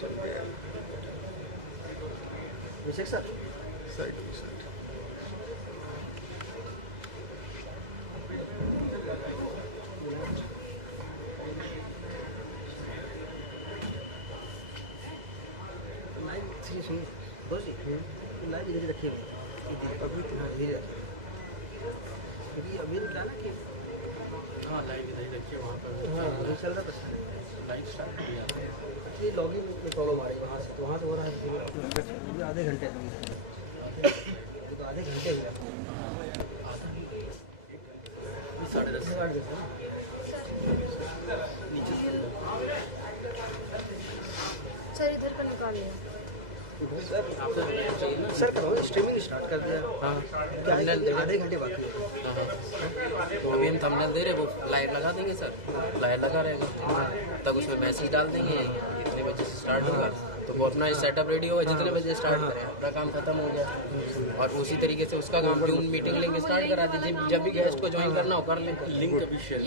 चल गया sir side सुनिए दोस्त जी, लाइट इधर ही रखिए अभी। हाँ धीरे रखिए, क्योंकि अभी क्या ना कि हाँ लाइट इधर ही रखिए वहाँ पर। हाँ अभी चल रहा था लाइट स्टार्ट किया एक्चुअली लॉगिन में प्रॉब्लम आ रही है वहाँ से, तो वहाँ से हो रहा है तो आधे घंटे ये तो आधे घंटे हुआ साढ़े 10 सर इधर को निकालिए। सर करो स्ट्रीमिंग स्टार्ट कर दिया। हाँ क्या है थंबनेल कि आधे घंटे बाकी है। तो अभी हम थंबनेल दे रहे हैं, वो लाइट लगा देंगे सर, लाइट लगा रहेगा तब उसमें मैसेज डाल देंगे इतने बजे से स्टार्ट होगा, तो वो अपना सेटअप रेडी होगा जितने बजे स्टार्ट करें, अपना काम खत्म हो गया। और उसी तरीके से उसका काम जूम मीटिंग लिंक स्टार्ट करा दीजिए, जब भी गेस्ट को ज्वाइन करना हो कर लें। लिंक अभी शेयर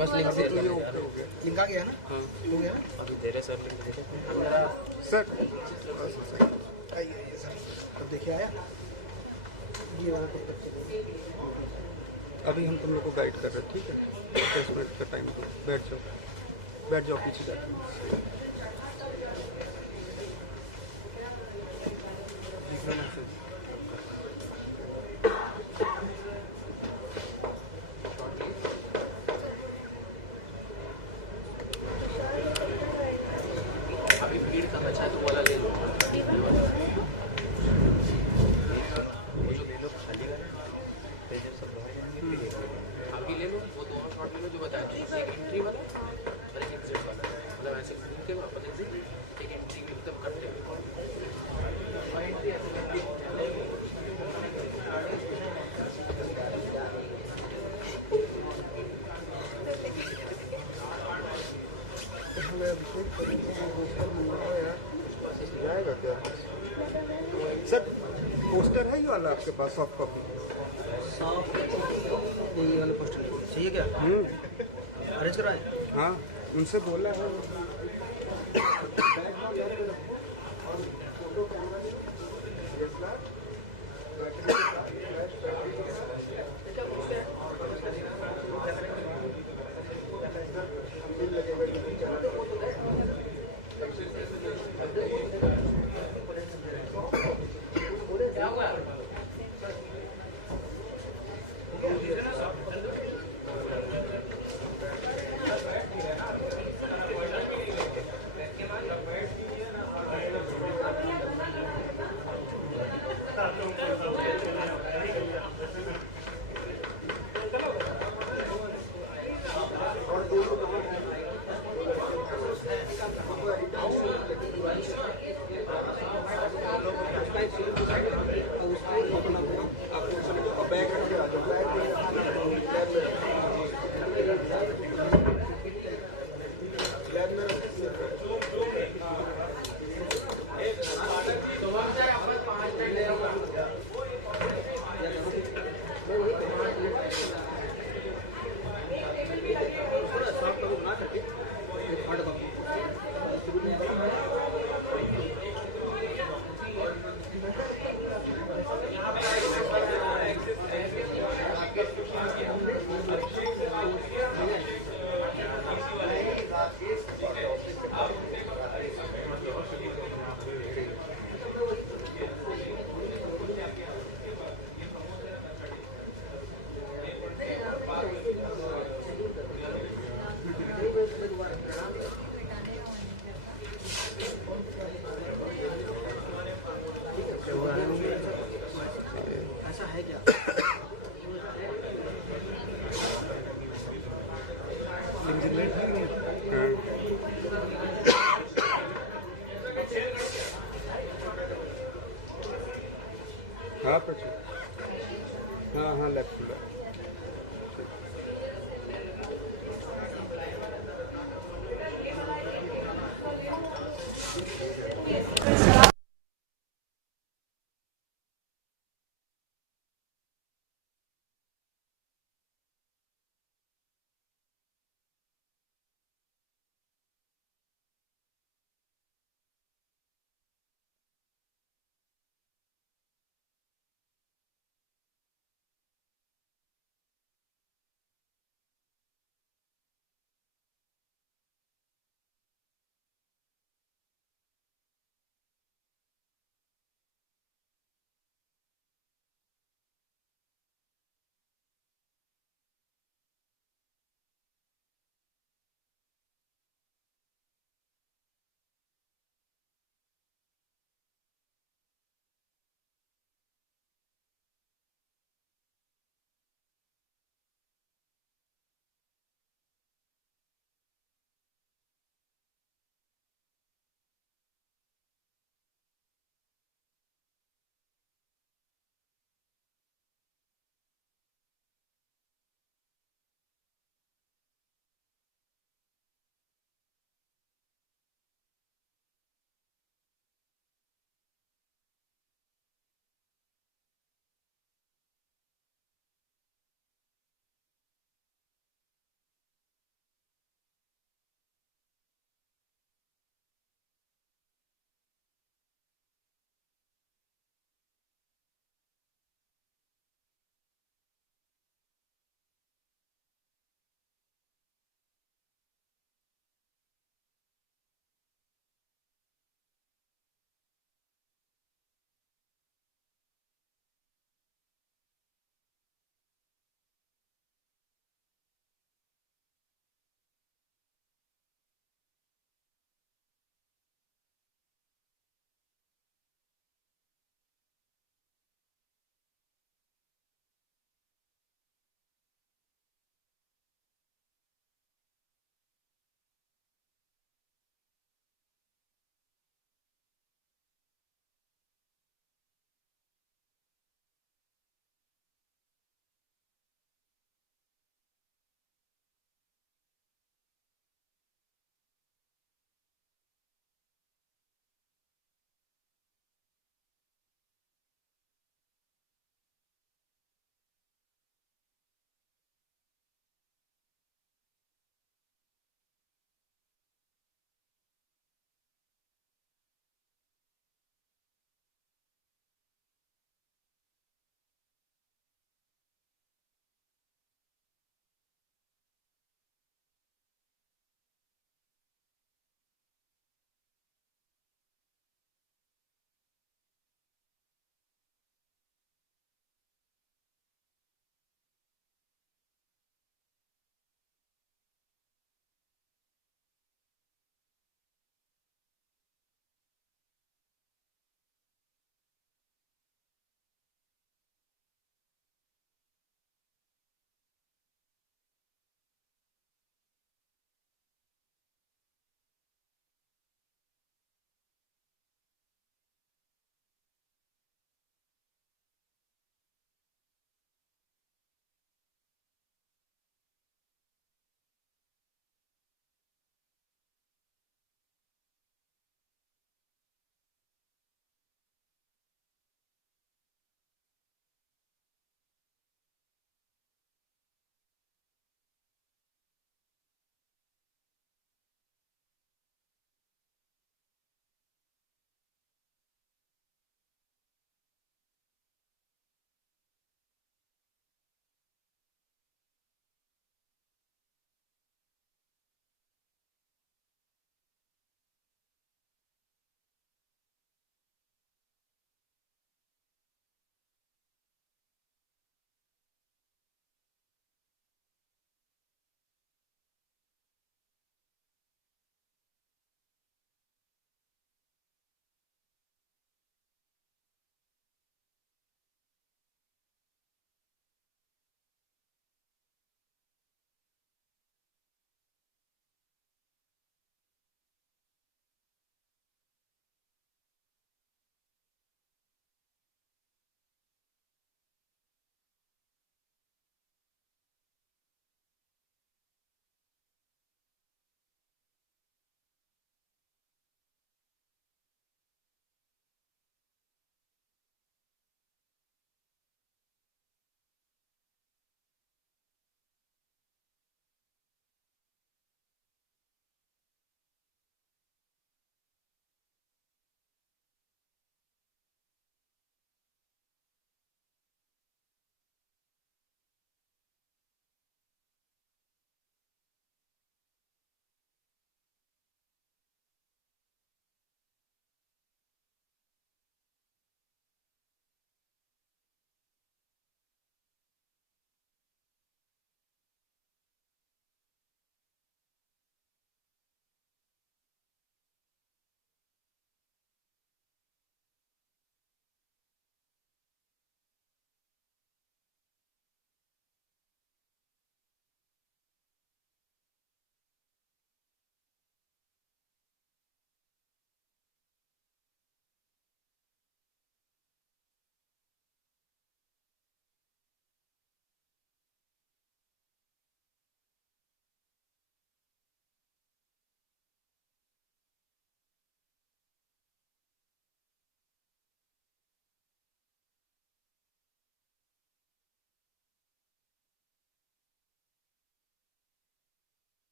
बस लिंक शेयर कर लिंक आ गया ना? हाँ हो गया ना? अभी दे रहे सर लिंक दे रहे। सर आइए सर, अब देखिए आया ये वाला कब तक अभी हम तुम लोग को गाइड कर रहे हैं, ठीक है? 10 मिनट का टाइम दो, बैठ जाओ पीछे जाके। अभी भीड़ का बचा है तो वाला ले लो, वो जो ले लो खाली कर सब अभी ले लो, वो दोनों शॉट ले लो जो बताया, एक एंट्री वाला और एक एग्जिट वाला, मतलब ऐसे घूम के वापस एग्जिट, एक एंट्री भी एकदम करते हुए जाएगा क्या सर? पोस्टर है ये वाला आपके पास, सॉफ्ट कॉपी? ये वाला पोस्टर चाहिए क्या? अरेंज कराएं? हाँ उनसे बोला है। ऐसा है क्या? हाँ हाँ लेफ्ट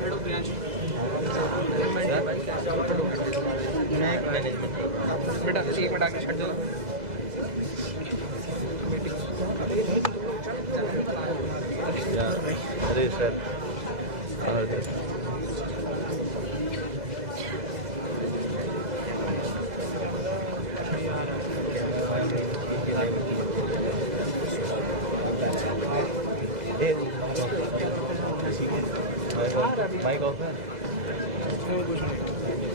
Hello, Priyanshu. मैं एक मैनेजमेंट बेटा 1 मिनट आगे छट जाओ। अरे सर माइक ऑफ है,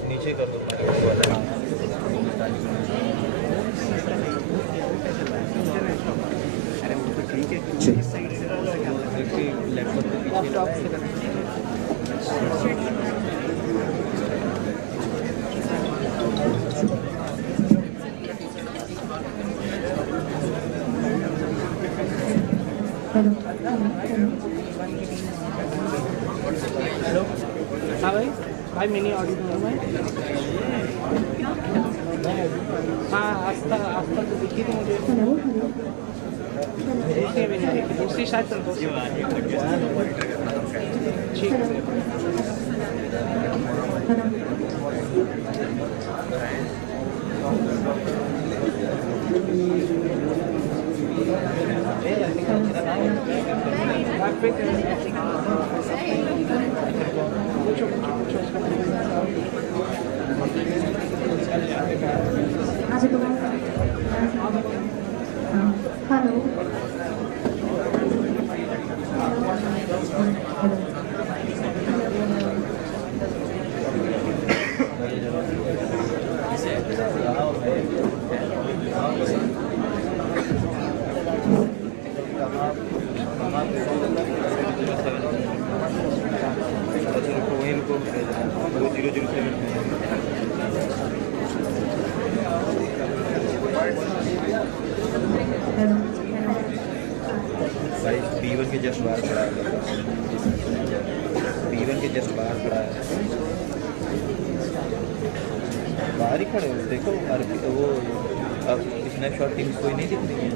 नीचे कर दो लैपटॉप के पीछे हाँ भाई मिनी ऑडियो हूँ मैं। हाँ आस्था तो दिखी थी मुझे, दूसरी भी नहीं देखी, दूसरी शायद संतोष ठीक है। B1 के जस्ट बाहर खड़ा है, B1 के जस्ट बाहर खड़ा है, बाहर ही खड़े हो देखो। वो अब स्नैपशॉट टीम कोई नहीं दिख रही है।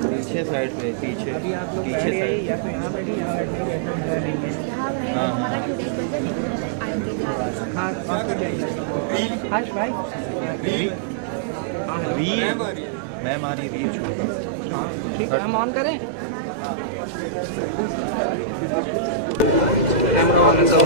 पीछे साइड पे पीछे पीछे साइड या तो यहाँ बैठी यहाँ भाई मैं मारी रीच ठीक है, हम ऑन करें। कैमरा ऑन है तो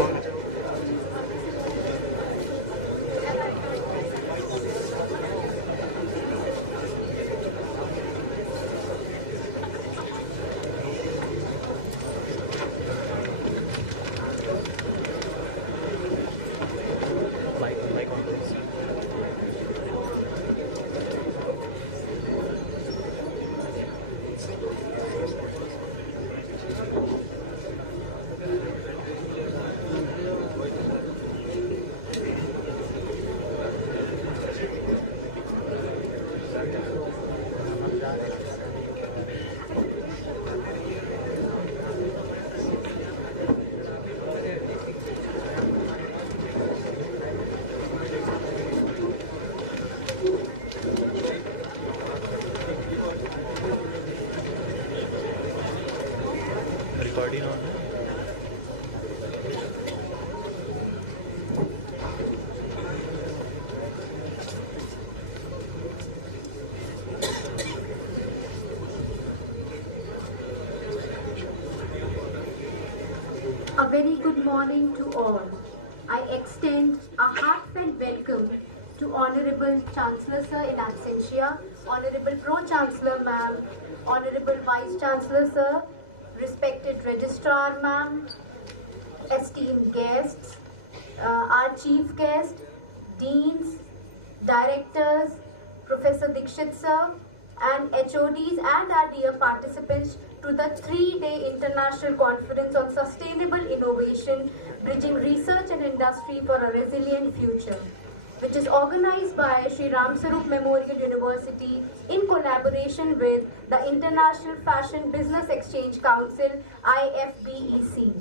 रिकॉर्डिंग ऑन है। A very good morning to all. I extend a heartfelt welcome to Honorable Chancellor Sir in absentia, Honorable Pro-Chancellor Ma'am, Honorable Vice-Chancellor Sir, respected Registrar Ma'am, esteemed guests, our Chief Guest, Deans, Directors, Professor Dikshit Sir, and HODs and our dear participants to the 3-day International Conference on Sustainable Innovation, Bridging Research and Industry for a Resilient Future, which is organized by Sri Ram Sarup Memorial University in collaboration with the International Fashion Business Exchange Council, IFBEC.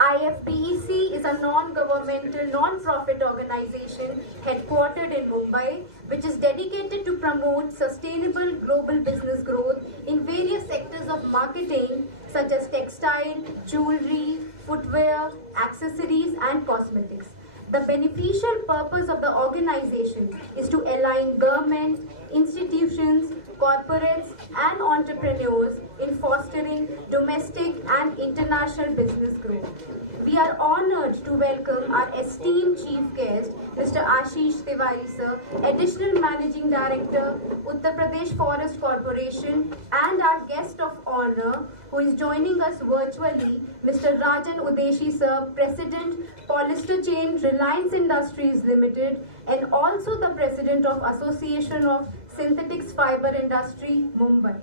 IFBEC is a non-governmental, non-profit organization headquartered in Mumbai, which is dedicated to promote sustainable global business growth in various sectors of marketing, such as textile, jewelry, footwear, accessories, and cosmetics. The beneficial purpose of the organization is to align government, institutions, corporates, and entrepreneurs in fostering domestic and international business growth. We are honored to welcome our esteemed chief guest, Mr. Ashish Tiwari sir, Additional Managing Director, Uttar Pradesh Forest Corporation, and our guest of honor, who is joining us virtually, Mr. Rajan Udeshi sir, President, Polyester Chain Reliance Industries Limited, and also the President of Association of Synthetics Fiber Industry, Mumbai.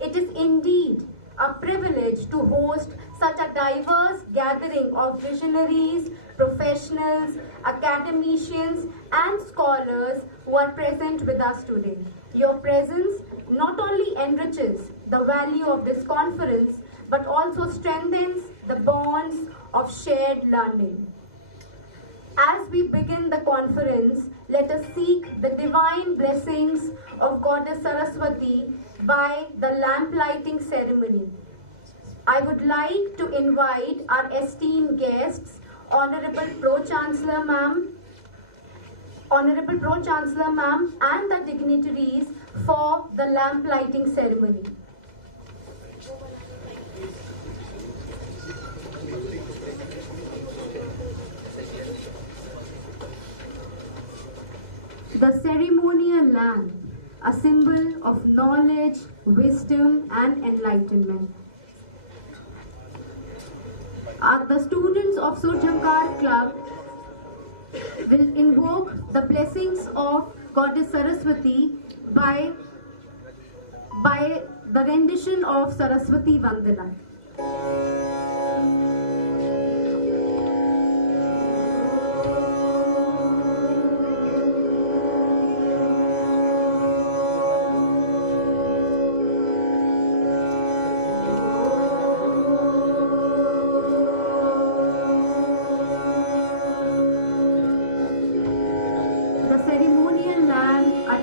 It is indeed a privilege to host such a diverse gathering of visionaries, professionals, academicians, and scholars who are present with us today. Your presence not only enriches the value of this conference, but also strengthens the bonds of shared learning. As we begin the conference, let us seek the divine blessings of Goddess Saraswati by the lamp lighting ceremony. I would like to invite our esteemed guests, Honorable Pro-Chancellor Ma'am, and the dignitaries for the lamp lighting ceremony. The ceremonial lamp, a symbol of knowledge, wisdom, and enlightenment. The students of Surjankar Club will invoke the blessings of Goddess Saraswati by the rendition of Saraswati Vandana.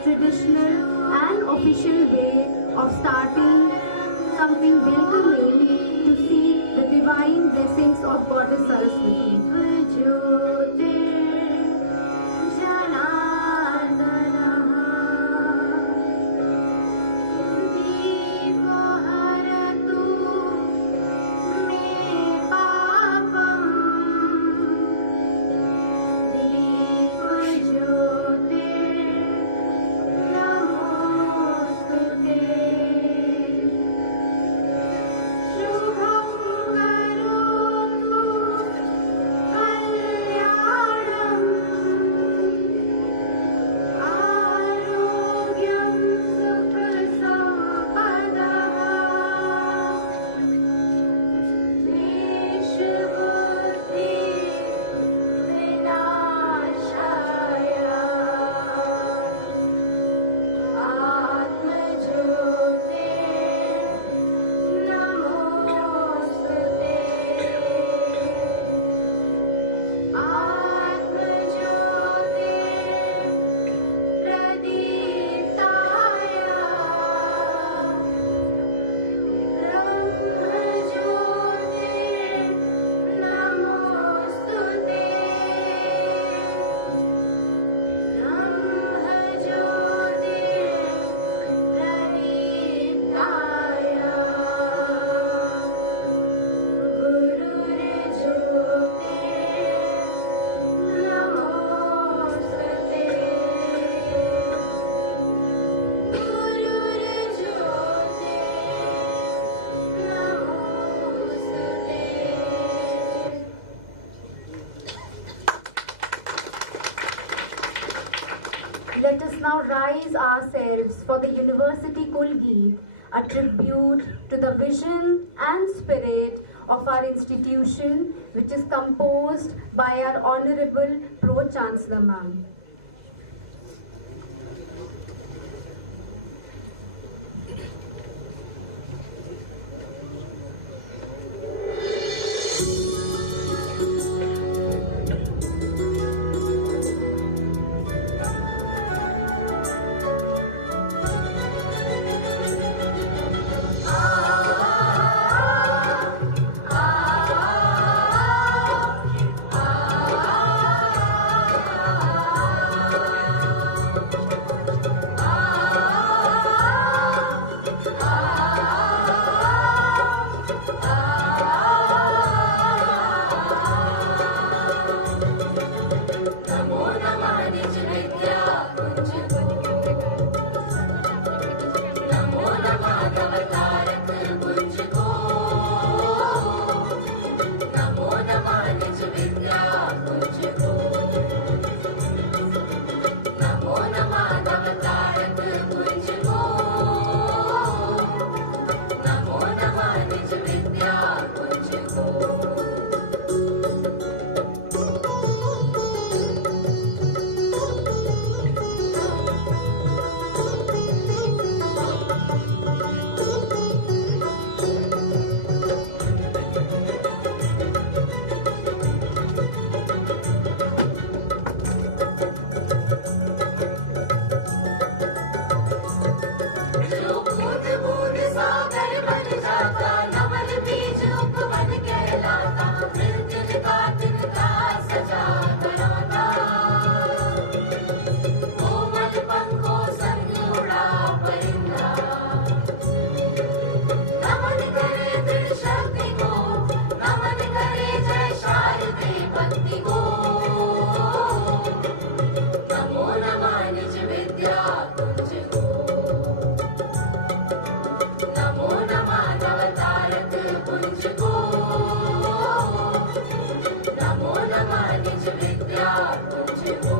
Traditional and official way of starting something welcoming to see the divine blessings of Goddess Saraswati. Let us now rise ourselves for the University Kulgeet, a tribute to the vision and spirit of our institution, which is composed by our Honorable Pro-Chancellor Ma'am. Ah कुंज को नमो नमः निज विद्या कुंज को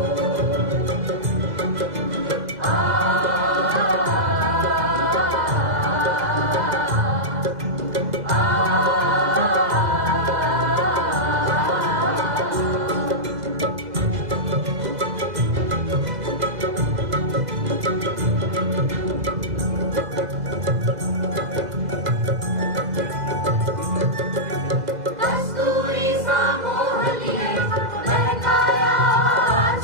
कस्तूरी सा मोह लिए लहकाया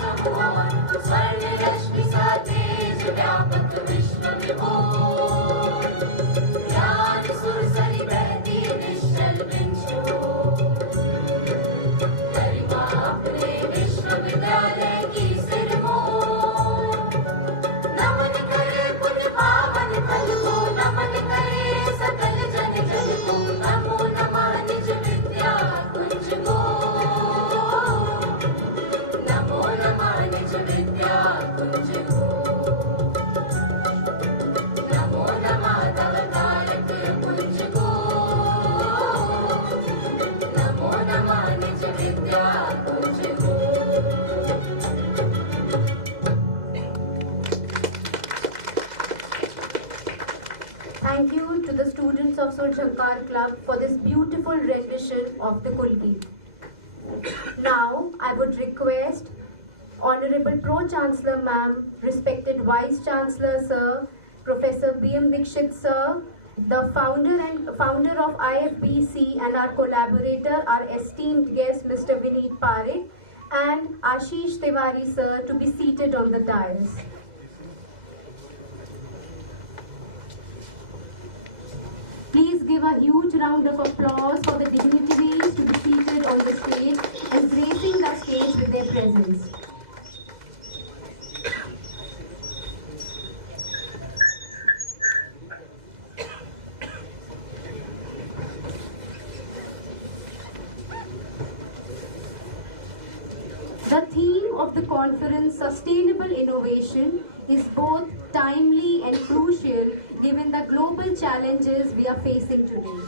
चमोहन स्वर्ण रश्मि सा तेज व्यापक विश्व विभोर ज्ञान सुरसरी बहती निश्चल बिंचो गरिमा अपने विश्वविद्यालय की सिरमोर नमन करे पुण्य पावन फल को नमन करे सकल जन जन को नमो नमः निज विद्या कुंज को नमो नमः निज विद्या कुंज को नमो नमः तव तारक कुंज को नमो नमः निज विद्या कुंज को Thank you to the students of Sur Shankar Club for this beautiful rendition of the Kulgi. Now, I would request Honorable Pro-Chancellor Ma'am, respected Vice-Chancellor Sir, Professor B.M. Dikshit Sir, the founder of IFBC and our collaborator, our esteemed guest Mr. Vineet Parekh, and Ashish Tiwari Sir to be seated on the dais. Please give a huge round of applause for the dignitaries to be seated on the stage and gracing the stage with their presence. The theme of the conference, Sustainable Innovation, is both timely and crucial given the global challenges we are facing today.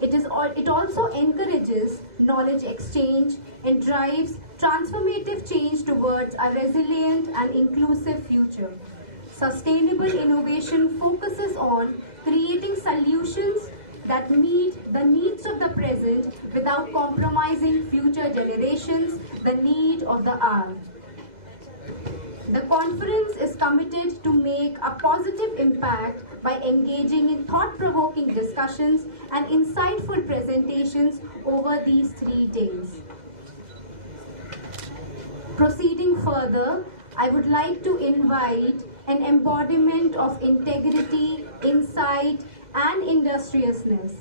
It also encourages knowledge exchange and drives transformative change towards a resilient and inclusive future. Sustainable innovation focuses on creating solutions that meet the needs of the present without compromising future generations, the need of the hour. The conference is committed to make a positive impact by engaging in thought-provoking discussions and insightful presentations over these 3 days. Proceeding further, I would like to invite an embodiment of integrity, insight, and industriousness,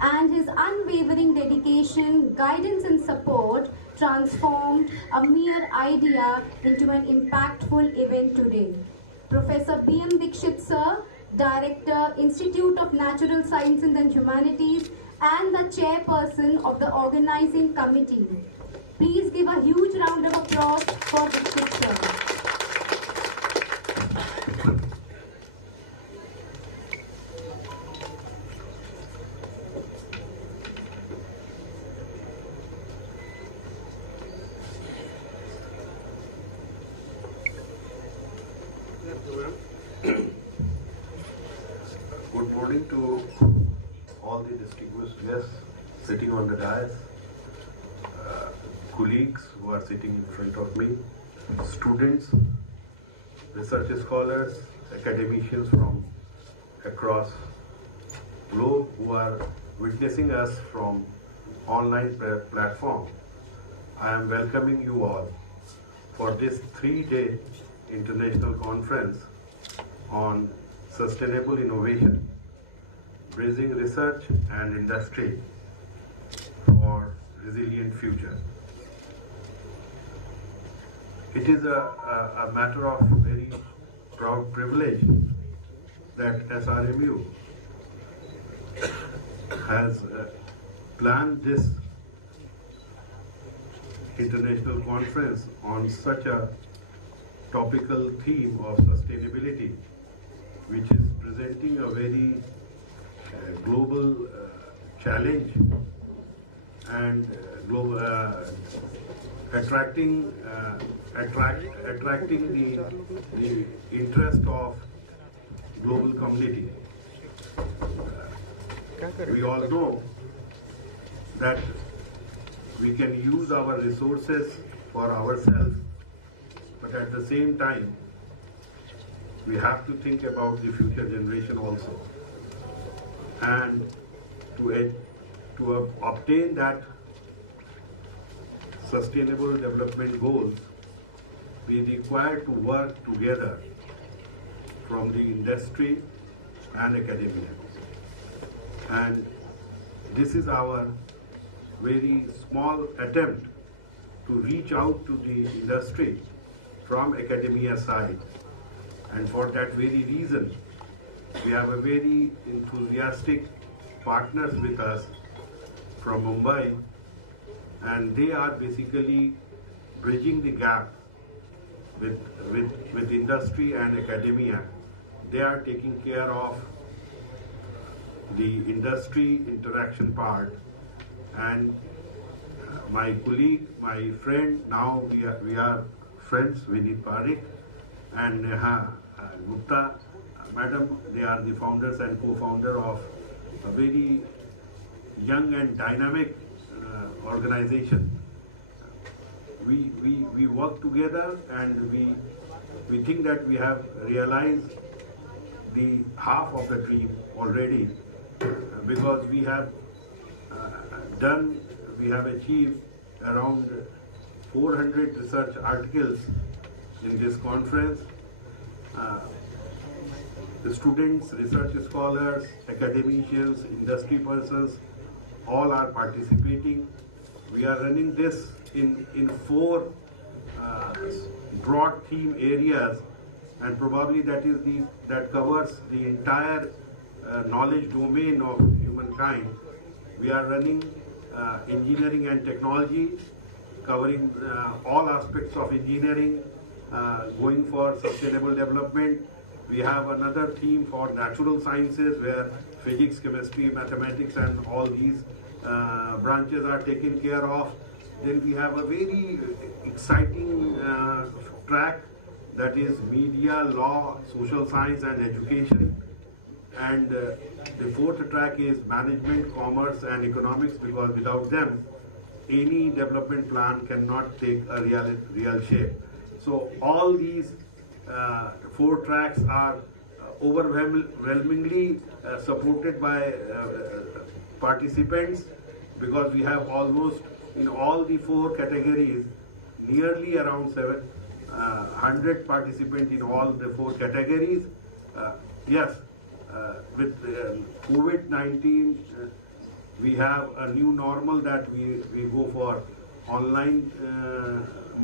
and his unwavering dedication, guidance, and support transformed a mere idea into an impactful event today. Professor P.M. Dikshit Sir, Director, Institute of Natural Sciences and Humanities, and the Chairperson of the Organizing Committee. Please give a huge round of applause for Dikshit Sir. Good morning to all the distinguished guests sitting on the dais, colleagues who are sitting in front of me, students, research scholars, academicians from across globe who are witnessing us from online platform. I am welcoming you all for this 3-day international conference on sustainable innovation, bridging research and industry for resilient future. It is a matter of very proud privilege that SRMU has planned this international conference on such a topical theme of sustainability, which is presenting a very global challenge and attracting the interest of global community. We all know that we can use our resources for ourselves, but at the same time, we have to think about the future generation also. And to obtain that sustainable development goals, we require to work together from the industry and academia. And this is our very small attempt to reach out to the industry from academia side. And for that very reason, we have a very enthusiastic partners with us from Mumbai, and they are basically bridging the gap with industry and academia. They are taking care of the industry interaction part, and my colleague, my friend, now we are friends, Vinit Parikh and Neha Gupta, madam, they are the founders and co-founder of a very young and dynamic organization. We work together, and we think that we have realized the half of the dream already, because we have achieved around 400 research articles in this conference. The students, research scholars, academicians, industry persons, all are participating. We are running this in 4 broad theme areas, and probably that covers the entire knowledge domain of humankind. We are running engineering and technology, covering all aspects of engineering, going for sustainable development. We have another theme for natural sciences, where physics, chemistry, mathematics, and all these branches are taken care of. Then we have a very exciting track, that is media, law, social science, and education. And the 4th track is management, commerce, and economics, because without them, any development plan cannot take a real shape. So all these 4 tracks are overwhelmingly supported by participants, because we have almost in all the 4 categories nearly around 700 participants in all the 4 categories. Yes, with COVID-19, we have a new normal that we go for online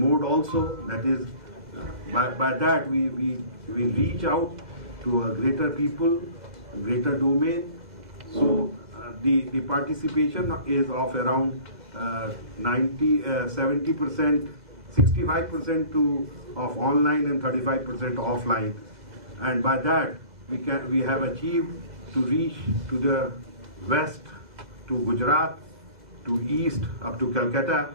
mode also. That is, by that we reach out to a greater people, greater domain. So the participation is of around 70%, 65% of online and 35% offline. And by that we have achieved to reach to the west, to Gujarat, to east up to Calcutta.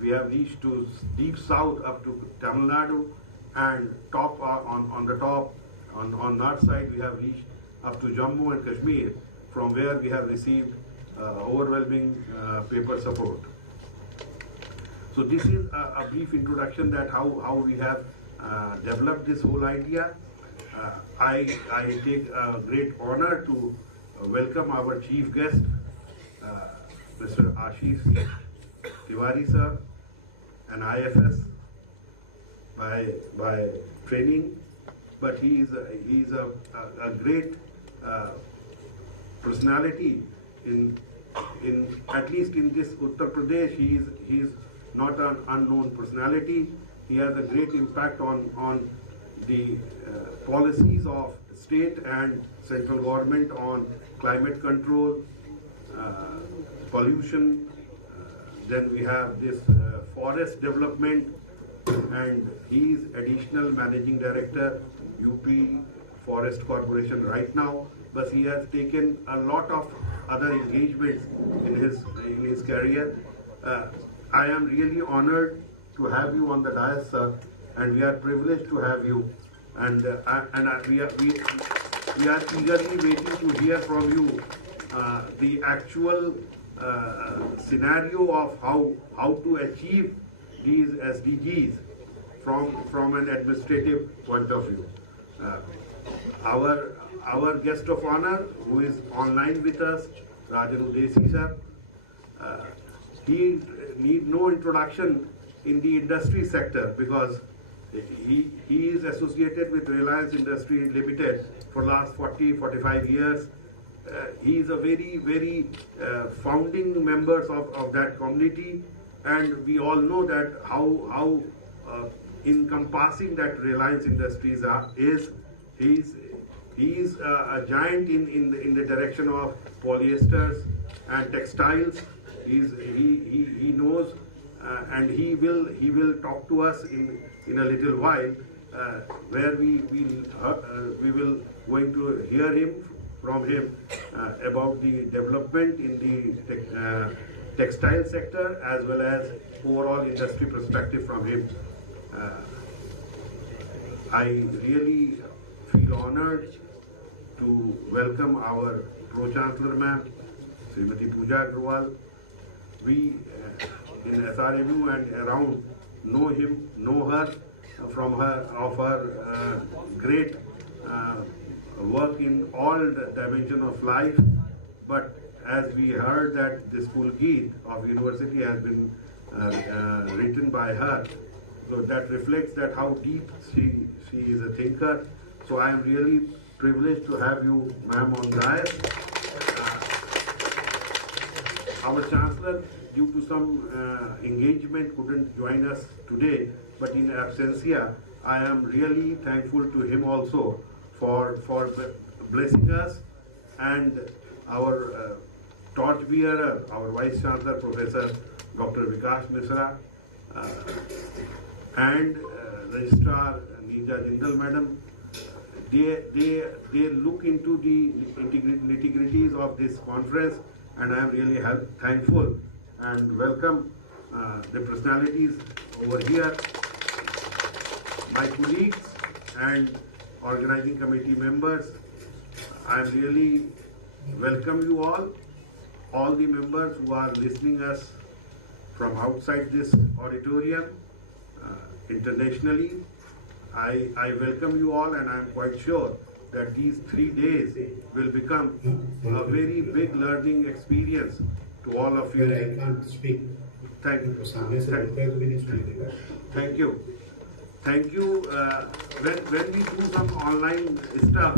We have reached to deep south up to Tamil Nadu, and on north side we have reached up to Jammu and Kashmir, from where we have received overwhelming paper support. So this is a brief introduction that how we have developed this whole idea. I take a great honor to welcome our chief guest, Mr. Ashish Tiwari sir, an IFS by training, but he is a great personality in at least in this Uttar Pradesh. He is not an unknown personality. He has a great impact on the policies of state and central government on climate control, pollution. Then we have this forest development, and he is additional managing director, UP Forest Corporation right now. but he has taken a lot of other engagements in his career. I am really honored to have you on the dais, sir, and we are privileged to have you. And we are eagerly waiting to hear from you the actual scenario of how to achieve these SDGs from an administrative point of view. Our guest of honor, who is online with us, Rajan Udesi sir, he need no introduction in the industry sector because he is associated with Reliance Industry Limited for last 45 years. He is a very founding members of that community, and we all know that how encompassing that Reliance Industries is. He is a giant in the direction of polyesters and textiles. He knows, and he will talk to us in a little while, where we will going to hear from him about the development in the textile sector as well as overall industry perspective from him. I really feel honored to welcome our Pro-Chancellor Ma'am, Srimati Pooja Agrawal. We in SRMU and around know her from her great work in all the dimension of life. But as we heard that the school Geet of university has been written by her, so that reflects that how deep she is a thinker. So I am really privileged to have you, ma'am, on dais. Our Chancellor, due to some engagement, couldn't join us today, but in absentia, I am really thankful to him also for blessing us, and our torchbearer, our Vice Chancellor, Professor Dr. Vikas Misra, and Registrar Neeja Jindal Madam. They look into the nitty-gritties of this conference, and I am really thankful and welcome the personalities over here, my colleagues and organizing committee members. I really welcome you all the members who are listening us from outside this auditorium, internationally. I welcome you all, and I am quite sure that these 3 days will become a very big learning experience to all of you. I can't speak. Thank you. Thank you. When we do some online stuff,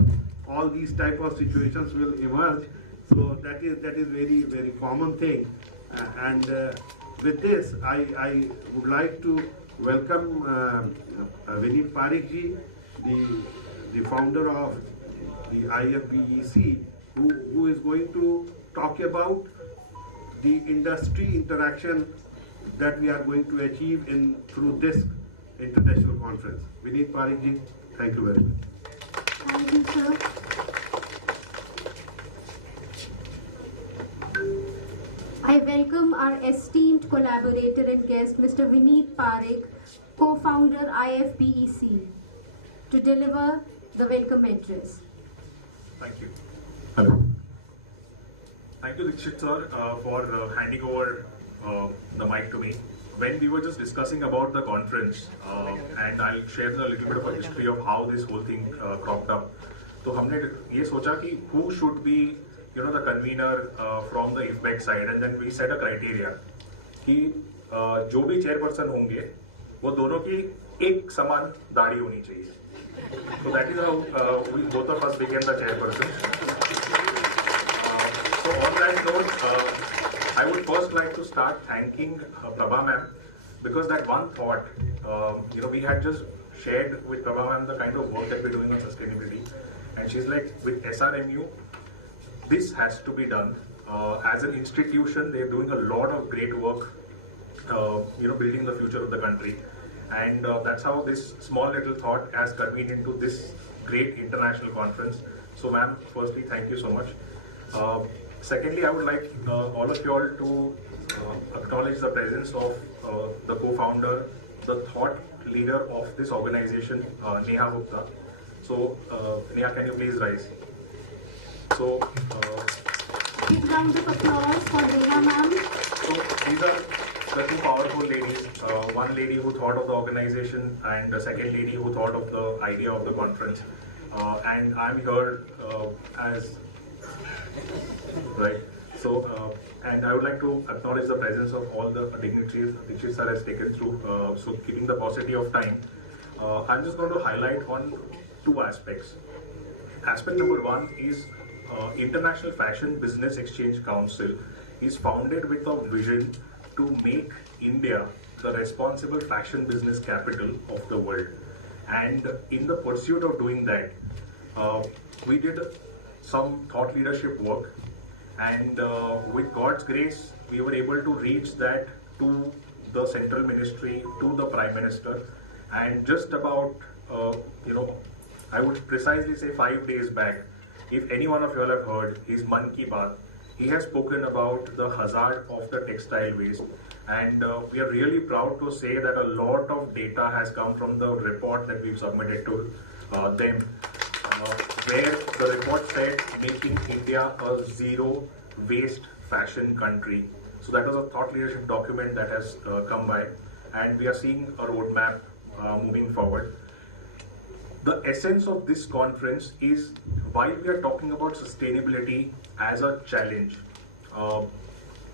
all these type of situations will emerge. So that is very common thing. And with this, I would like to welcome Vineet Parikh ji, the founder of the IFPEC, who is going to talk about the industry interaction that we are going to achieve through this international conference. Vineet Parikh ji, thank you very much. Thank you, sir. I welcome our esteemed collaborator and guest, Mr. Vineet Parikh, co-founder IFPEC, to deliver the welcome address. Thank you. Hello. Thank you, Dikshit sir, for handing over the mic to me. When we were just discussing about the conference, and I'll share a little bit of a history of how this whole thing cropped up. तो हमने ये सोचा कि who should be the convener from the IFBEC side, and then we set a criteria कि जो भी chairperson होंगे वो दोनों की एक समान दाढ़ी होनी चाहिए. So that is how we both of us became the chairperson. So on that note, I would first like to start thanking Prabha ma'am, because that one thought, we had just shared with Prabha ma'am the kind of work that we're doing on sustainability, and she's like, with SRMU, this has to be done. As an institution, they're doing a lot of great work, building the future of the country. And that's how this small little thought has convened into this great international conference. So ma'am, firstly, thank you so much. Secondly, I would like all of you all to acknowledge the presence of the co-founder, the thought leader of this organization, Neha Gupta. So Neha, can you please rise? So Big round of applause for Neha ma'am. So these are the two powerful ladies. One lady who thought of the organization, and the second lady who thought of the idea of the conference. And I'm here as right. So and I would like to acknowledge the presence of all the dignitaries Dikshit sir has taken through. So keeping the paucity of time, I'm just going to highlight on two aspects. Aspect number one is International Fashion Business Exchange Council is founded with a vision to make India the responsible fashion business capital of the world. And in the pursuit of doing that, we did some thought leadership work, and with God's grace, we were able to reach that to the central ministry, to the Prime Minister, and just about, I would precisely say 5 days back, if any one of you all have heard his Man Ki Baat, he has spoken about the hazard of the textile waste, and we are really proud to say that a lot of data has come from the report that we've submitted to them, where the report said making India a zero waste fashion country. So that was a thought leadership document that has come by, and we are seeing a roadmap moving forward. The essence of this conference is, while we are talking about sustainability as a challenge,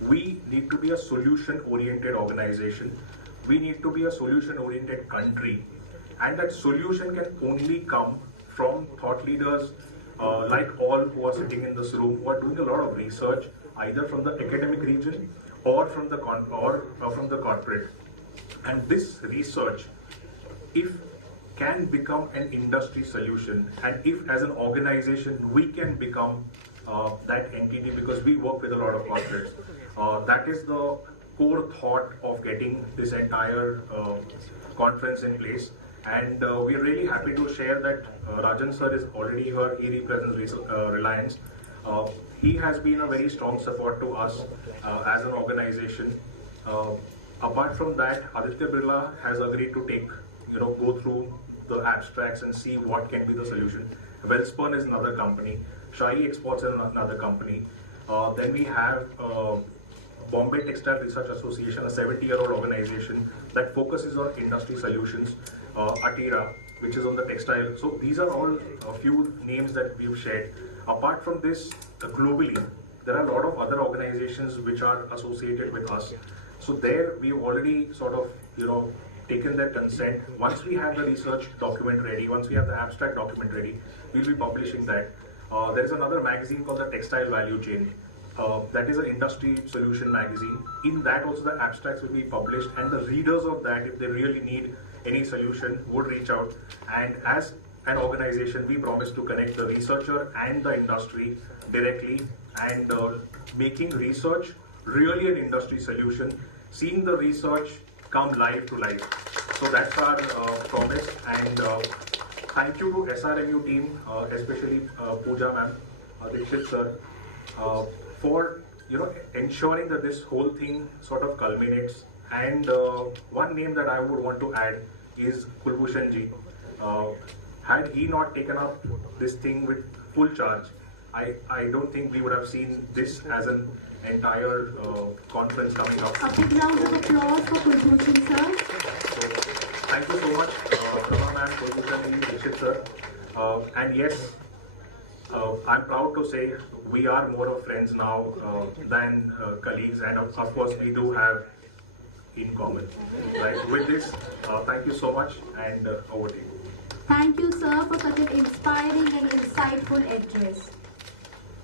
we need to be a solution-oriented organization. We need to be a solution-oriented country, and that solution can only come from thought leaders like all who are sitting in this room, who are doing a lot of research, either from the academic region or from the corporate. And this research, if can become an industry solution, and if as an organization we can become that entity, because we work with a lot of corporates, that is the core thought of getting this entire conference in place. And we are really happy to share that Rajan sir is already here. He represents Reliance. He has been a very strong support to us as an organization. Apart from that, Aditya Birla has agreed to go through the abstracts and see what can be the solution. Wellspun is another company. Shahi Exports is another company. Then we have Bombay Textile Research Association, a 70-year-old organization that focuses on industry solutions. Atira, which is on the textile. So these are all a few names that we've shared. Apart from this, globally, there are a lot of other organizations which are associated with us. So there we've already sort of, taken their consent. Once we have the research document ready, once we have the abstract document ready, we'll be publishing that. There is another magazine called the Textile Value Chain. That is an industry solution magazine. In that also the abstracts will be published, and the readers of that, if they really need any solution, would reach out. And as an organization, we promise to connect the researcher and the industry directly, and making research really an industry solution, seeing the research come live to life. So that's our promise. And thank you to SRMU team, especially Pooja ma'am, Dikshit sir, for ensuring that this whole thing sort of culminates. And one name that I would want to add is Kulbhushan ji. Had he not taken up this thing with full charge, I don't think we would have seen this as an entire conference coming up. A big round of applause for Kulbhushan sir. So, thank you so much, Prabha ma'am, Kulbhushan ji, Dikshit sir. And yes, I'm proud to say we are more of friends now than colleagues, and of course we do have in common. Right. With this, thank you so much, and over to you. Thank you, sir, for such an inspiring and insightful address.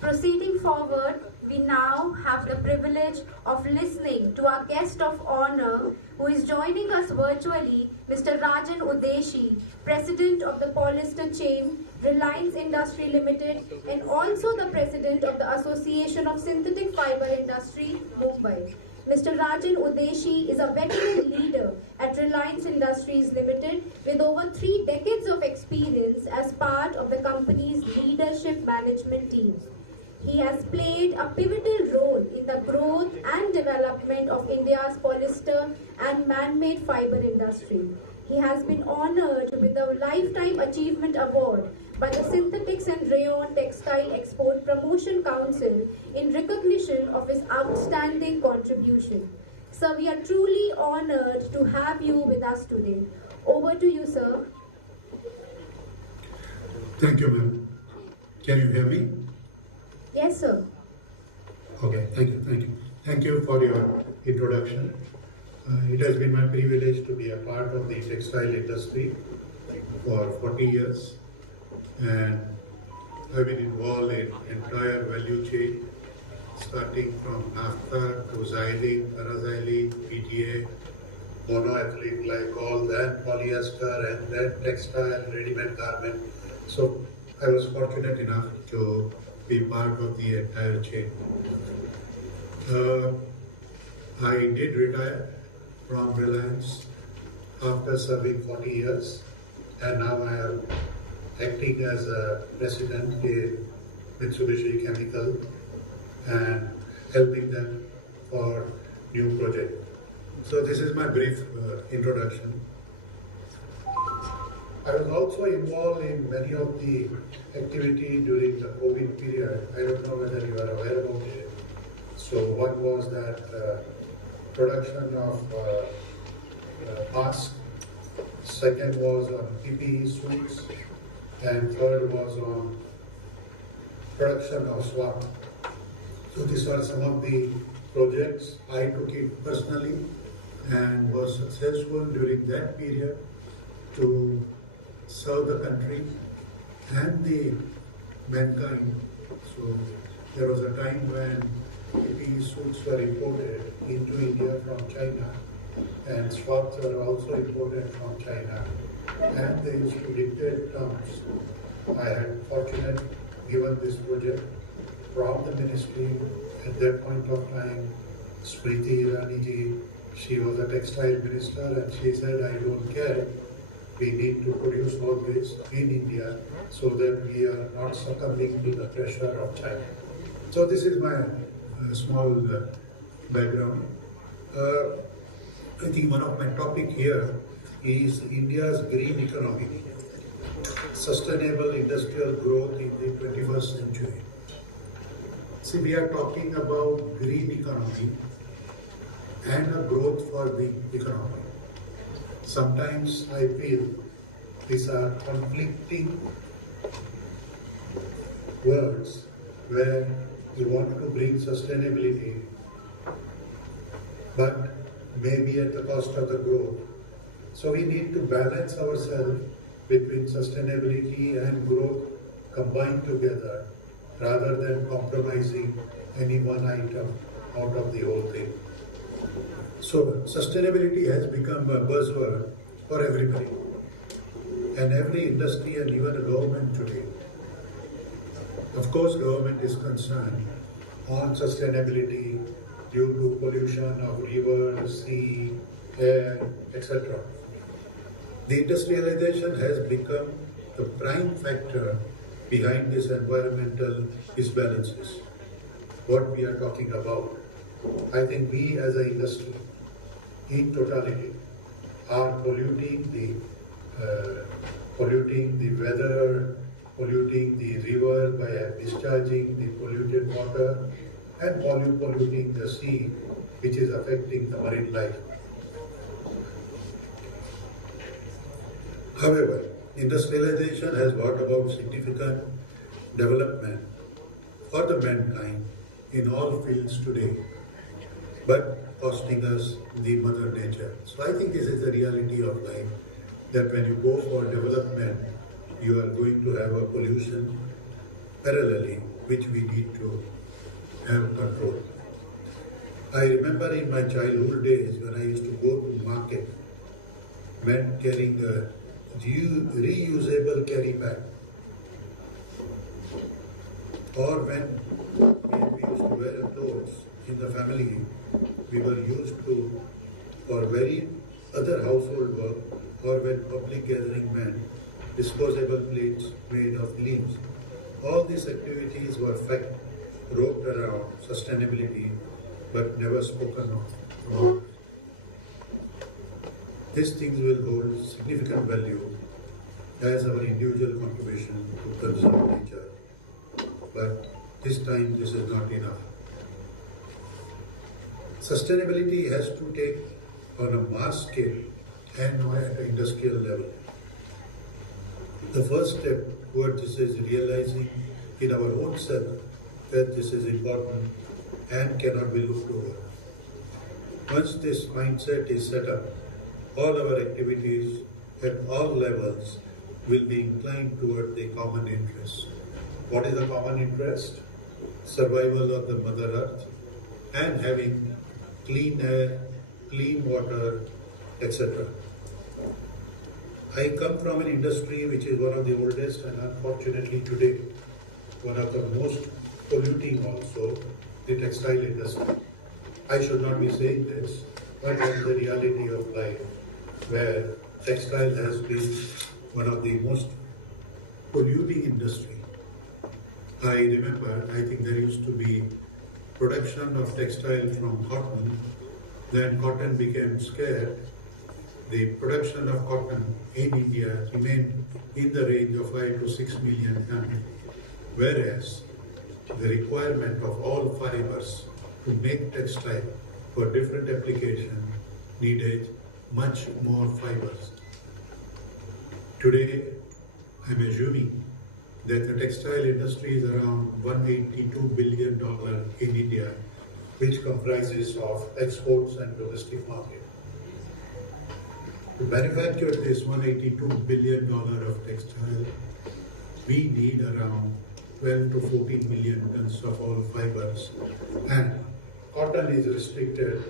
Proceeding forward, we now have the privilege of listening to our guest of honor, who is joining us virtually, Mr. Rajan Udeshi, President of the polyester chain, Reliance Industry Limited, and also the President of the Association of Synthetic Fiber Industry, Mumbai. Mr. Rajan Udeshi is a veteran leader at Reliance Industries Limited with over 3 decades of experience as part of the company's leadership management team. He has played a pivotal role in the growth and development of India's polyester and man-made fiber industry. He has been honored with the Lifetime Achievement Award by the Synthetics and Rayon Textile Export Promotion Council in recognition of his outstanding contribution. Sir, we are truly honored to have you with us today. Over to you, sir. Thank you, ma'am. Can you hear me? Yes, sir. Okay, thank you. Thank you for your introduction. It has been my privilege to be a part of the textile industry for 40 years, and I've been involved in entire value chain, starting from naphtha to xylene, paraxylene, PTA, monoethylene glycol, then polyester, and then textile, ready-made garment. So I was fortunate enough to be part of the entire chain. I did retire from Reliance after serving 40 years, and now I am acting as a president in Mitsubishi Chemical and helping them for new project. So this is my brief introduction. I was also involved in many of the activity during the COVID period. I don't know whether you are aware about it. So one was that production of masks, second was on PPE suits, and third was on production of swab. So these are some of the projects. I took it personally and was successful during that period to serve the country and the mankind. So there was a time when PPE suits were imported into India from China, and swabs were also imported from China, and they used to dictate terms. I had fortunate given this project from the ministry at that point of time. Smriti Irani ji, she was a textile minister, and she said, I don't care. We need to produce all this in India so that we are not succumbing to the pressure of China. So this is my small background. I think one of my topic here is India's green economy, sustainable industrial growth in the 21st century. See, we are talking about green economy and a growth for the economy. Sometimes I feel these are conflicting words where you want to bring sustainability, but maybe at the cost of the growth. So we need to balance ourselves between sustainability and growth combined together rather than compromising any one item out of the whole thing. So sustainability has become a buzzword for everybody, and every industry and even a government today. Of course, government is concerned on sustainability due to pollution of rivers, sea, air, etc. The industrialization has become the prime factor behind this environmental imbalances. What we are talking about, I think we as an industry, in totality, are polluting the weather, polluting the river by discharging the polluted water, and polluting the sea, which is affecting the marine life. However, industrialization has brought about significant development for the mankind in all fields today, but costing us the mother nature. So I think this is the reality of life, that when you go for development, you are going to have a pollution parallelly, which we need to have control. I remember in my childhood days when I used to go to market, meant carrying a reusable carry bag. Or when we used to wear clothes in the family, we were used to for very other household work or when public gathering meant disposable plates made of leaves. All these activities were roped around sustainability but never spoken of. These things will hold significant value as our individual contribution to conserve nature. But this time this is not enough. Sustainability has to take on a mass scale and at an industrial level. The first step towards this is realizing in our own self that this is important and cannot be looked over. Once this mindset is set up, all our activities at all levels will be inclined toward the common interest. What is the common interest? Survival of the Mother Earth and having clean air, clean water, etc. I come from an industry which is one of the oldest and unfortunately today one of the most polluting also, the textile industry. I should not be saying this, but that is the reality of life, where textile has been one of the most polluting industry. I remember, I think there used to be production of textile from cotton. Then cotton became scarce. The production of cotton in India remained in the range of 5 to 6 million tons, whereas the requirement of all fibers to make textile for different applications needed much more fibers. Today, I'm assuming that the textile industry is around $182 billion in India, which comprises of exports and domestic market. To manufacture this $182 billion of textile, we need around 12 to 14 million tons of all fibers, and cotton is restricted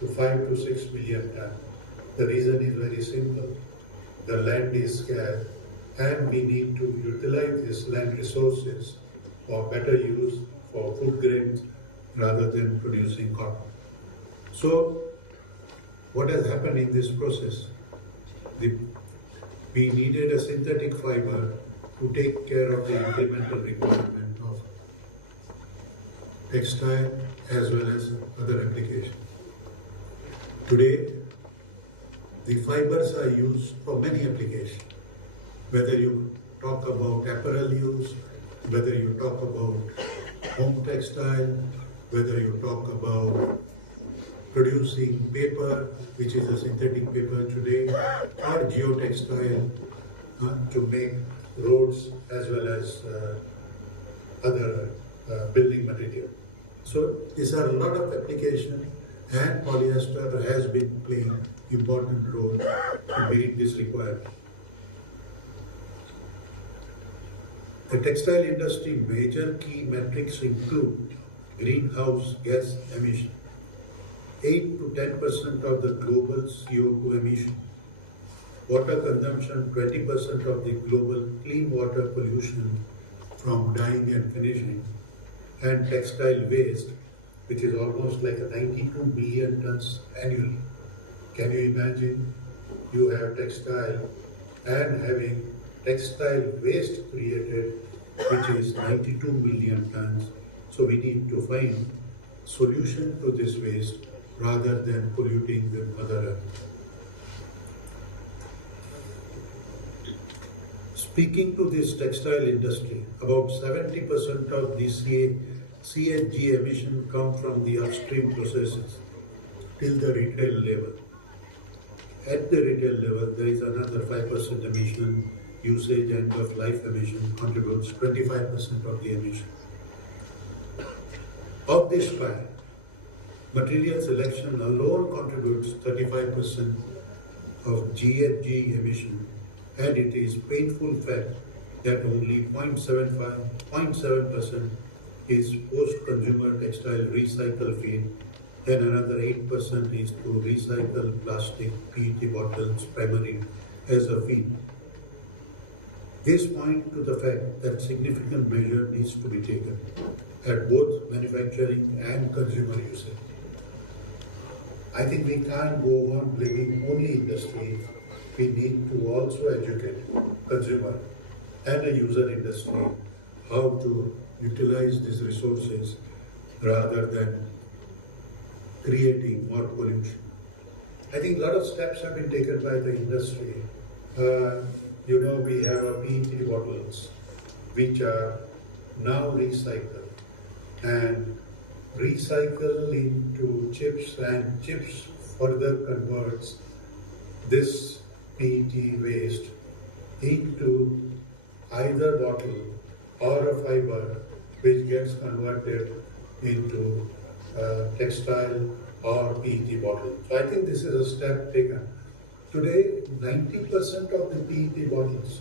to 5 to 6 million tons. The reason is very simple. The land is scarce and we need to utilize this land resources for better use for food grains rather than producing cotton. So, what has happened in this process? We needed a synthetic fiber to take care of the incremental requirement of textile as well as other applications. Today, the fibers are used for many applications. Whether you talk about apparel use, whether you talk about home textile, whether you talk about producing paper, which is a synthetic paper today, or geotextile to make roads as well as other building material. So these are a lot of applications, and polyester has been playing important role to meet this requirement. The textile industry major key metrics include greenhouse gas emission, 8 to 10% of the global CO2 emission, water consumption, 20% of the global clean water pollution from dyeing and finishing, and textile waste, which is almost like 92 million tons annually. Can you imagine? You have textile and having textile waste created, which is 92 million tons. So we need to find solution to this waste rather than polluting the Mother Earth. Speaking to this textile industry, about 70% of the CHG emission come from the upstream processes till the retail level. At the retail level, there is another 5% emission, usage and of life emission contributes 25% of the emission. Of this pie, material selection alone contributes 35% of GHG emission, and it is painful fact that only 0.7% is post-consumer textile recycle feed, and another 8% is to recycle plastic PET bottles primarily as a feed. This points to the fact that significant measure needs to be taken at both manufacturing and consumer usage. I think we can't go on blaming only industry. We need to also educate consumer and a user industry how to utilize these resources rather than creating more pollution. I think a lot of steps have been taken by the industry. We have PET bottles which are now recycled and recycle into chips, and chips further converts this PET waste into either bottle or a fiber which gets converted into textile or PET bottle. So I think this is a step taken. Today, 90% of the PET bottles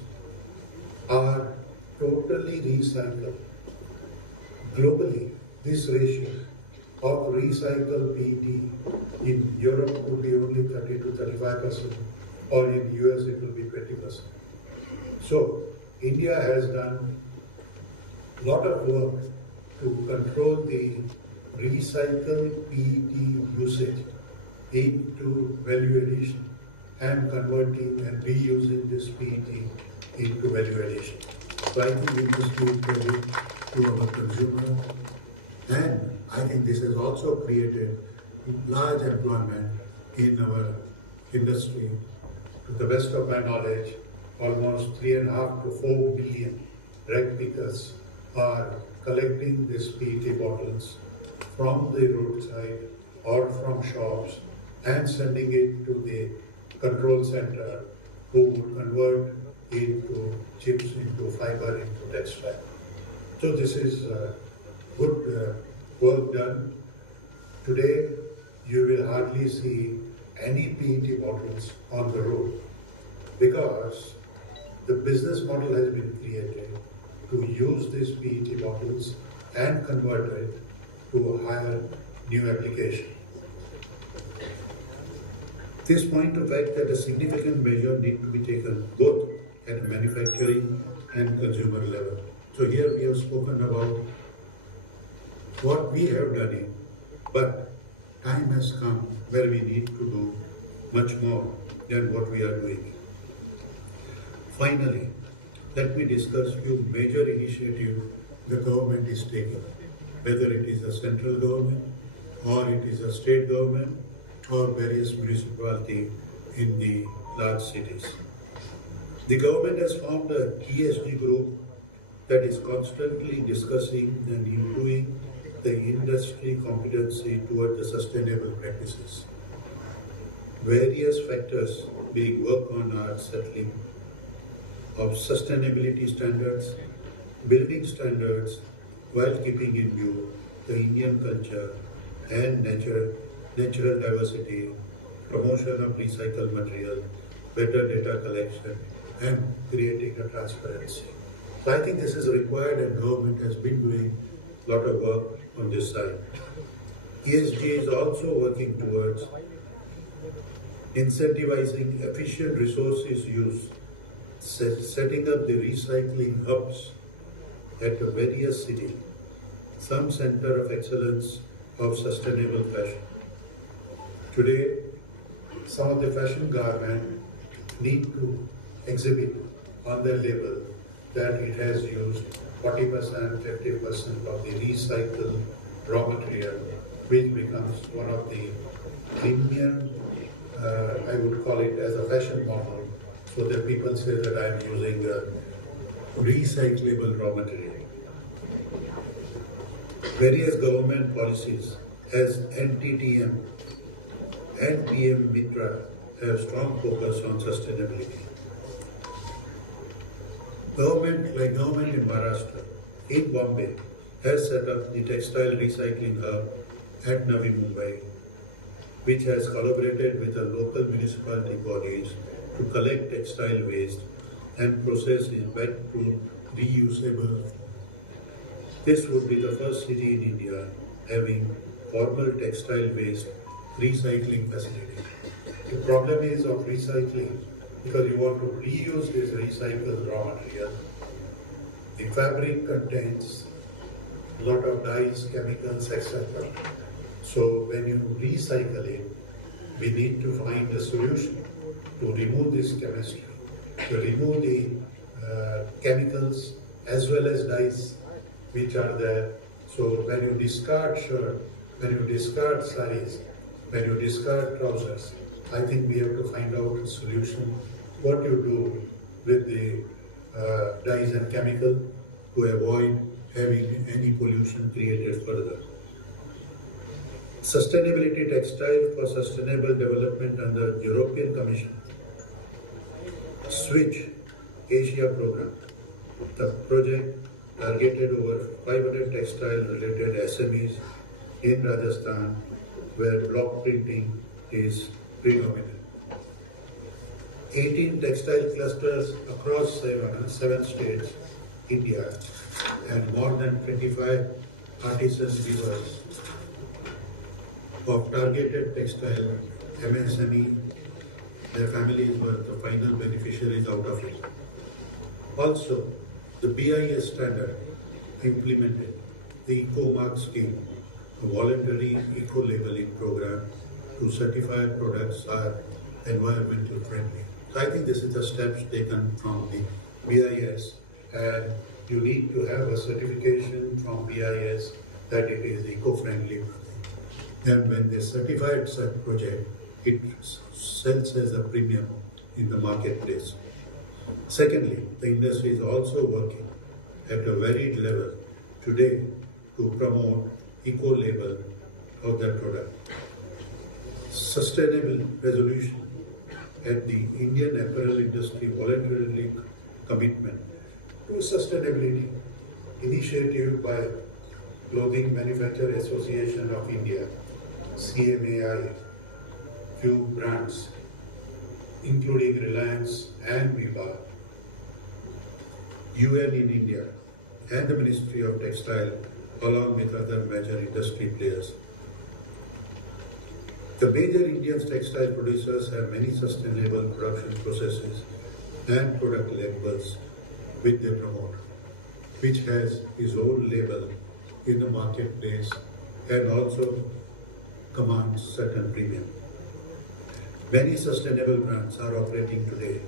are totally recycled. Globally, this ratio of recycled PET in Europe would be only 30 to 35%, or in US it will be 20%. So India has done a lot of work to control the recycled PET usage into value addition and converting and reusing this PET into value addition. So I think we must give credit to our consumer, and I think this has also created large employment in our industry. To the best of my knowledge, almost 3.5 to 4 million rag pickers are collecting these PET bottles from the roadside or from shops and sending it to the control center, who would convert into chips, into fiber, into textile. So this is good work done. Today, you will hardly see any PET bottles on the road because the business model has been created to use these PET bottles and convert it to a higher new application. This point of fact that a significant measure need to be taken both at a manufacturing and consumer level. So here we have spoken about what we have done it, but time has come where we need to do much more than what we are doing. Finally, let me discuss few major initiatives the government is taking, whether it is a central government or it is a state government or various municipalities in the large cities. The government has formed a ESG group that is constantly discussing and improving the industry competency toward the sustainable practices. Various factors being worked on are settling of sustainability standards, building standards, while keeping in view the Indian culture and natural diversity, promotion of recycled material, better data collection, and creating a transparency. So I think this is required, and government has been doing a lot of work on this side. ESG is also working towards incentivizing efficient resources use, setting up the recycling hubs at various cities, some center of excellence of sustainable fashion. Today, some of the fashion garments need to exhibit on their label that it has used 40%, 50% of the recycled raw material, which becomes one of the premium, I would call it as a fashion model, so that people say that I am using recyclable raw material. Various government policies as NTTM and PM Mitra have strong focus on sustainability. Government in Maharashtra, in Bombay, has set up the textile recycling hub at Navi Mumbai, which has collaborated with the local municipality bodies to collect textile waste and process it back to reusable. This would be the first city in India having formal textile waste recycling facility. The problem is of recycling, because you want to reuse this recycled raw material. The fabric contains a lot of dyes, chemicals, etc. So when you recycle it, we need to find a solution to remove this chemistry, to remove the chemicals as well as dyes which are there. So when you discard shirt, when you discard saris, when you discard trousers, I think we have to find out a solution, what you do with the dyes and chemical to avoid having any pollution created further. Sustainability Textile for Sustainable Development under European Commission. Switch Asia program. The project targeted over 500 textile-related SMEs in Rajasthan, where block printing is predominant. 18 textile clusters across 7 states, India, and more than 25 artisan weavers of targeted textile MSME. Their families were the final beneficiaries out of it. Also, the BIS standard implemented the Eco-Mark scheme, a voluntary eco-labeling program to certify products are environmental friendly. So I think this is the steps taken from the BIS, and you need to have a certification from BIS that it is eco-friendly. And when they certified such project, it sells as a premium in the marketplace. Secondly, the industry is also working at a varied level today to promote eco-label of their product. Sustainable resolution at the Indian apparel industry voluntarily commitment to sustainability initiative by Clothing Manufacturer Association of India, CMAI, few brands including Reliance and Viva, UN in India, and the Ministry of Textile, along with other major industry players. The major Indian textile producers have many sustainable production processes and product labels which they promote, which has its own label in the marketplace and also commands certain premium. Many sustainable brands are operating today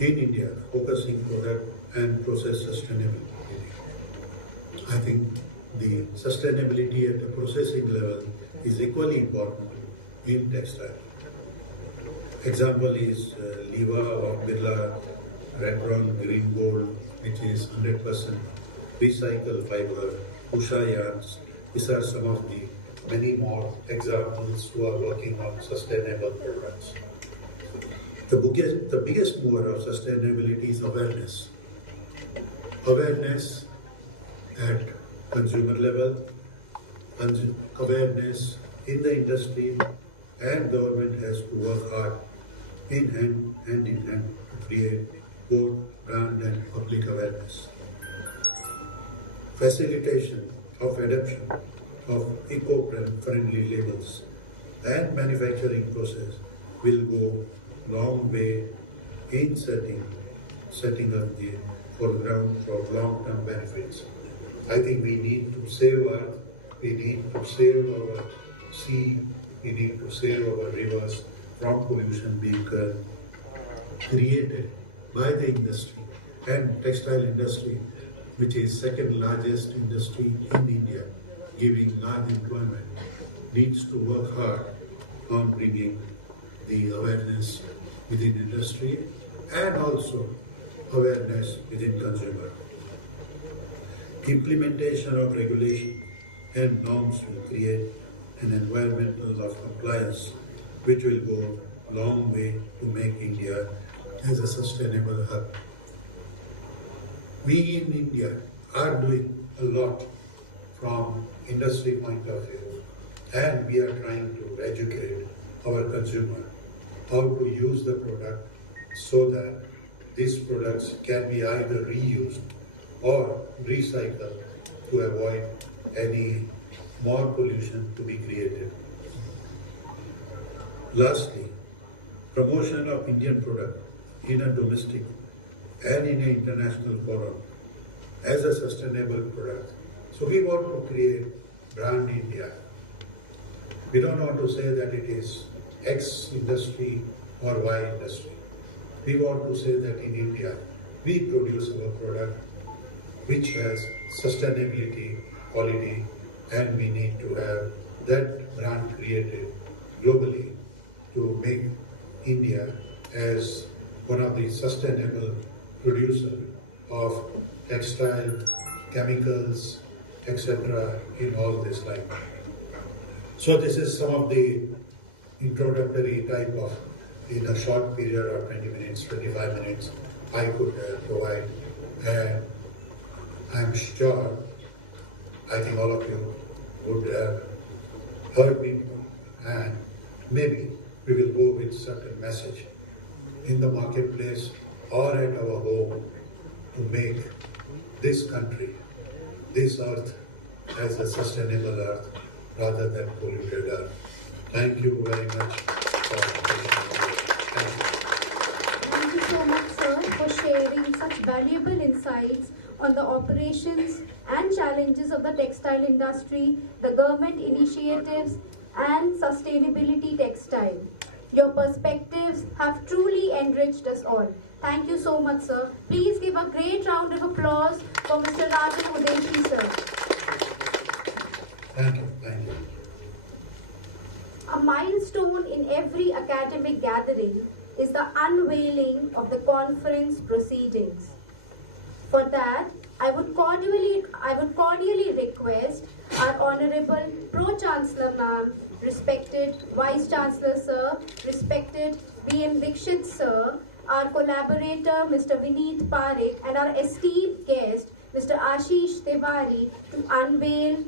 in India, focusing product and process sustainability. I think the sustainability at the processing level is equally important in textile. Example is Liva or Birla Red-Brown Green Gold, which is 100% recycled fiber, Usha yarns. These are some of the many more examples who are working on sustainable products. The biggest mover of sustainability is awareness. Awareness at consumer level, awareness in the industry, and government has to work hard hand in hand to create both brand and public awareness. Facilitation of adoption of eco-friendly labels and manufacturing process will go long way in setting up the foreground for long-term benefits. I think we need to save Earth, we need to save our sea, we need to save our rivers from pollution being created by the industry. And textile industry, which is second largest industry in India, giving large employment, needs to work hard on bringing the awareness within industry and also awareness within consumer. Implementation of regulation and norms will create an environmental of compliance which will go a long way to make India as a sustainable hub. We in India are doing a lot from industry point of view, and we are trying to educate our consumer how to use the product so that these products can be either reused or recycled to avoid any more pollution to be created. Lastly, promotion of Indian product in a domestic and in an international forum as a sustainable product. So we want to create brand India. We don't want to say that it is X industry or Y industry. We want to say that in India, we produce our product which has sustainability, quality, and we need to have that brand created globally to make India as one of the sustainable producer of textile, chemicals, etc. in all this line. So this is some of the introductory type of, in a short period of 20 minutes, 25 minutes, I could provide. And I'm sure, I think all of you would have heard me, and maybe we will go with certain message in the marketplace or at our home to make this country, this earth, as a sustainable earth rather than polluted earth. Thank you very much for Thank you so much, sir, for sharing such valuable insights on the operations and challenges of the textile industry, the government initiatives, and sustainability textile. Your perspectives have truly enriched us all. Thank you so much, sir. Please give a great round of applause for Mr. Rajan Udeshi, sir. Thank you. Thank you. A milestone in every academic gathering is the unveiling of the conference proceedings. For that, I would cordially request our Honorable Pro-Chancellor Ma'am, respected Vice Chancellor Sir, respected B.M. Dikshit Sir, our collaborator Mr. Vineet Parekh, and our esteemed guest Mr. Ashish Tiwari to unveil